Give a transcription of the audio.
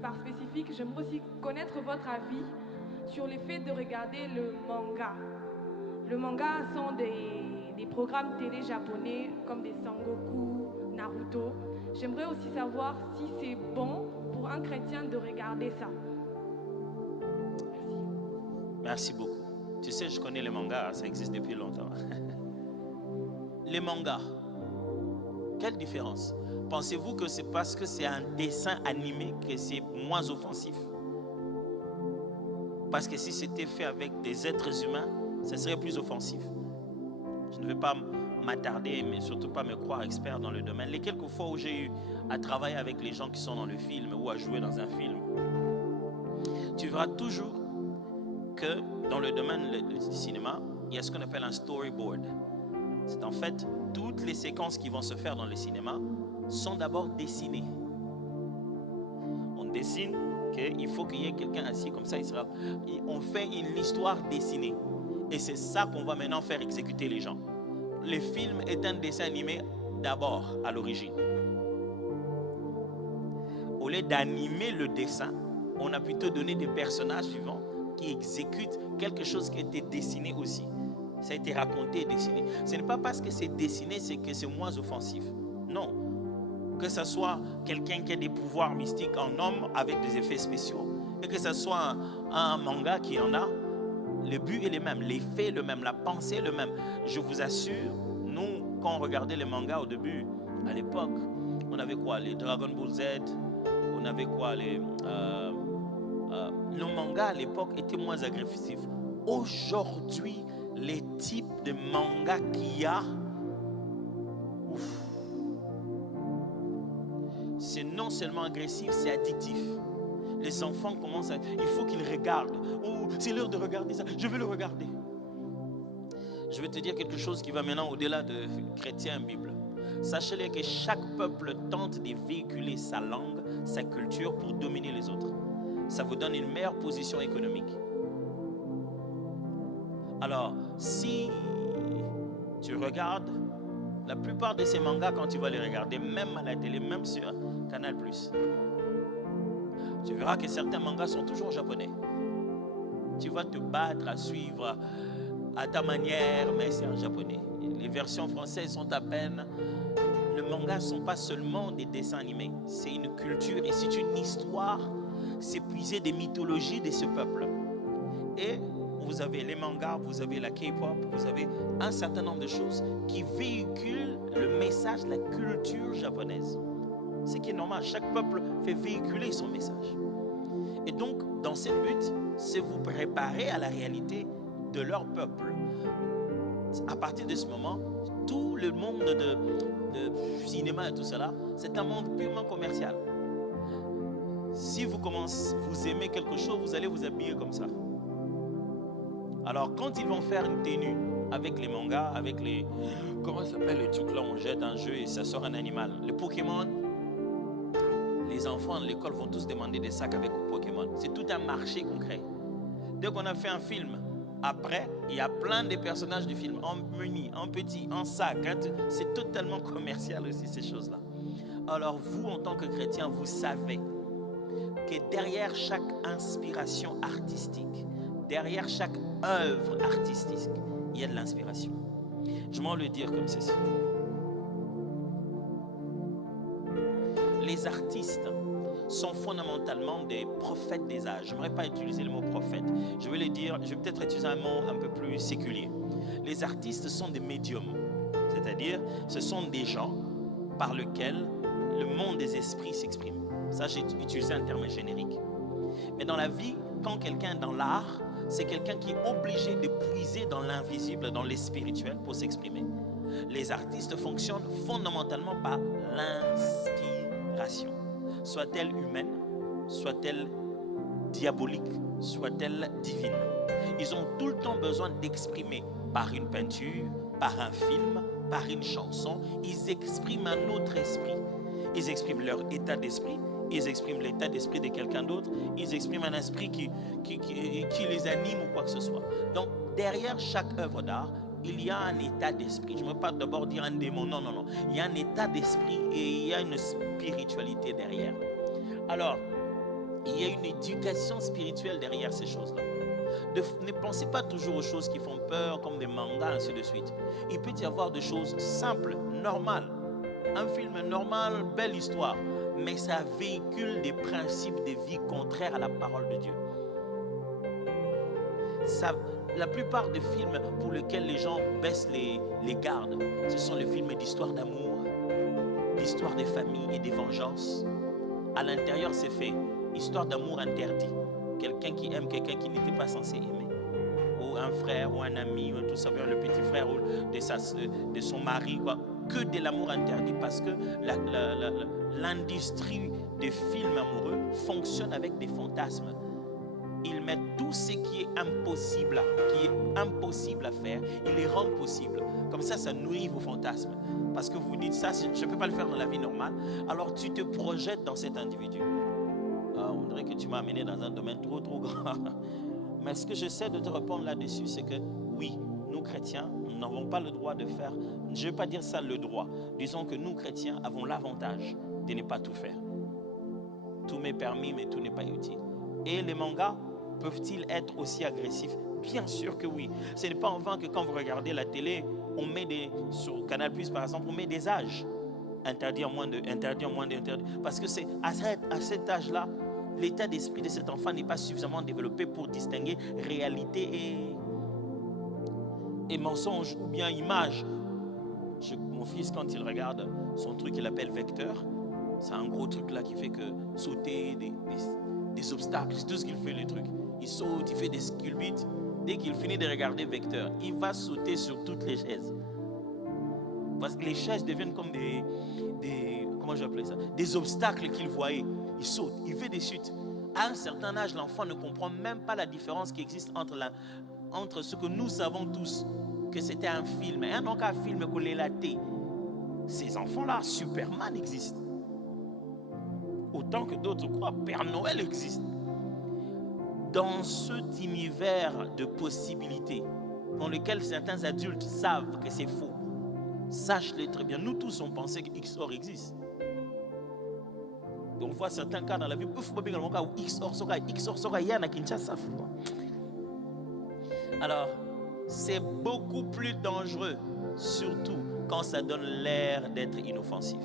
par spécifique, j'aimerais aussi connaître votre avis sur le fait de regarder le manga. Le manga sont des programmes télé japonais comme des Sangoku, Naruto. J'aimerais aussi savoir si c'est bon pour un chrétien de regarder ça. Merci beaucoup. Tu sais, je connais les mangas, ça existe depuis longtemps. Les mangas, quelle différence? Pensez-vous que c'est parce que c'est un dessin animé que c'est moins offensif? Parce que si c'était fait avec des êtres humains, ça serait plus offensif. Je ne vais pas m'attarder, mais surtout pas me croire expert dans le domaine. Les quelques fois où j'ai eu à travailler avec les gens qui sont dans le film ou à jouer dans un film, tu verras toujours que dans le domaine du cinéma, il y a ce qu'on appelle un storyboard. C'est en fait toutes les séquences qui vont se faire dans le cinéma sont d'abord dessinées. On dessine qu'il faut qu'il y ait quelqu'un assis comme ça, on fait une histoire dessinée. Et c'est ça qu'on va maintenant faire exécuter les gens. Le film est un dessin animé d'abord à l'origine. Au lieu d'animer le dessin, on a plutôt donné des personnages suivants qui exécutent quelque chose qui a été dessiné aussi. Ça a été raconté et dessiné. Ce n'est pas parce que c'est dessiné c'est que c'est moins offensif. Non. Que ce soit quelqu'un qui a des pouvoirs mystiques en homme avec des effets spéciaux et que ce soit un manga qui en a, le but est le même, l'effet est le même, la pensée est le même. Je vous assure, nous, quand on regardait les mangas au début, à l'époque, on avait quoi? Les Dragon Ball Z, on avait quoi? Nos mangas à l'époque étaient moins agressifs. Aujourd'hui, les types de mangas qu'il y a, c'est non seulement agressif, c'est addictif. Les enfants commencent à... Il faut qu'ils regardent. Oh, c'est l'heure de regarder ça. Je veux le regarder. Je vais te dire quelque chose qui va maintenant au-delà de chrétien Bible. Sachez-le que chaque peuple tente de véhiculer sa langue, sa culture pour dominer les autres. Ça vous donne une meilleure position économique. Alors, si tu regardes la plupart de ces mangas, quand tu vas les regarder, même à la télé, même sur Canal+, tu verras que certains mangas sont toujours japonais. Tu vas te battre à suivre à ta manière, mais c'est en japonais. Les versions françaises sont à peine. Les mangas ne sont pas seulement des dessins animés. C'est une culture et c'est une histoire. C'est puiser des mythologies de ce peuple. Et vous avez les mangas, vous avez la K-pop, vous avez un certain nombre de choses qui véhiculent le message de la culture japonaise. Ce qui est normal, chaque peuple fait véhiculer son message. Et donc, dans ce but, c'est vous préparer à la réalité de leur peuple. À partir de ce moment, tout le monde de cinéma et tout cela, c'est un monde purement commercial. Si vous aimez quelque chose, vous allez vous habiller comme ça. Alors, quand ils vont faire une tenue avec les mangas, avec les... Comment ça s'appelle le truc là, on jette un jeu et ça sort un animal. Les Pokémon, les enfants de l'école vont tous demander des sacs avec Pokémon. C'est tout un marché concret. Dès qu'on a fait un film, après, il y a plein de personnages du film, en mini, en petit, en sac. Hein, c'est totalement commercial aussi, ces choses-là. Alors, vous, en tant que chrétien, vous savez que derrière chaque inspiration artistique, derrière chaque œuvre artistique, il y a de l'inspiration. Je m'en le dire comme ceci. Les artistes sont fondamentalement des prophètes des âges. Je n'aimerais pas utiliser le mot prophète. Je vais peut-être utiliser un mot un peu plus séculier. Les artistes sont des médiums. C'est-à-dire, ce sont des gens par lesquels le monde des esprits s'exprime. Ça, j'ai utilisé un terme générique. Mais dans la vie, quand quelqu'un est dans l'art, c'est quelqu'un qui est obligé de puiser dans l'invisible, dans les spirituels pour s'exprimer. Les artistes fonctionnent fondamentalement par l'inspiration. Soit-elle humaine, soit-elle diabolique, soit-elle divine. Ils ont tout le temps besoin d'exprimer par une peinture, par un film, par une chanson. Ils expriment un autre esprit. Ils expriment leur état d'esprit. Ils expriment l'état d'esprit de quelqu'un d'autre. Ils expriment un esprit qui les anime ou quoi que ce soit. Donc, derrière chaque œuvre d'art, il y a un état d'esprit. Je ne veux pas d'abord dire un démon. Non, non, non. Il y a un état d'esprit et il y a une spiritualité derrière. Alors, Il y a une éducation spirituelle derrière ces choses-là. Ne pensez pas toujours aux choses qui font peur, comme des mangas, ainsi de suite. Il peut y avoir des choses simples, normales. Un film normal, belle histoire. Mais ça véhicule des principes de vie contraires à la parole de Dieu. La plupart des films pour lesquels les gens baissent les gardes, ce sont les films d'histoire d'amour, d'histoire des familles et des vengeances. À l'intérieur, c'est fait histoire d'amour interdit. Quelqu'un qui aime quelqu'un qui n'était pas censé aimer. Ou un frère, ou un ami, ou tout simplement le petit frère ou de son mari, quoi. Que de l'amour interdit, parce que l'industrie des films amoureux fonctionne avec des fantasmes. Ils mettent tout ce qui est impossible à faire, ils les rendent possibles. Comme ça nourrit vos fantasmes. Parce que vous vous dites ça, je ne peux pas le faire dans la vie normale. Alors tu te projettes dans cet individu. On dirait que tu m'as amené dans un domaine trop grand. Mais ce que j'essaie de te répondre là-dessus, c'est que oui, nous chrétiens, nous n'avons pas le droit de faire, je ne vais pas dire ça le droit. Disons que nous chrétiens avons l'avantage de ne pas tout faire. Tout m'est permis, mais tout n'est pas utile. Et les mangas peuvent-ils être aussi agressifs? Bien sûr que oui. Ce n'est pas en vain que quand vous regardez la télé, on met sur Canal+, par exemple, on met des âges. Interdit en moins de. Parce que c'est à cet âge-là, l'état d'esprit de cet enfant n'est pas suffisamment développé pour distinguer réalité et mensonge ou bien image. Mon fils, quand il regarde son truc qu'il appelle vecteur, c'est un gros truc là qui fait que sauter des obstacles, c'est tout ce qu'il fait, les trucs. Il saute, il fait des sculptes. Dès qu'il finit de regarder vecteur, il va sauter sur toutes les chaises. Parce que les chaises deviennent comme comment je vais appeler ça, des obstacles qu'il voyait. Il saute, il fait des chutes. À un certain âge, l'enfant ne comprend même pas la différence qui existe entre ce que nous savons tous, que c'était un film. Et donc un film qu'on les laté. Ces enfants-là, Superman existe. Autant que d'autres croient, Père Noël existe. Dans cet univers de possibilités, dans lequel certains adultes savent que c'est faux, sache-le très bien. Nous tous, on pensait que XOR existe. Et on voit certains cas dans la vie, où XOR il y en a Kinshasa. Alors, c'est beaucoup plus dangereux, surtout quand ça donne l'air d'être inoffensif.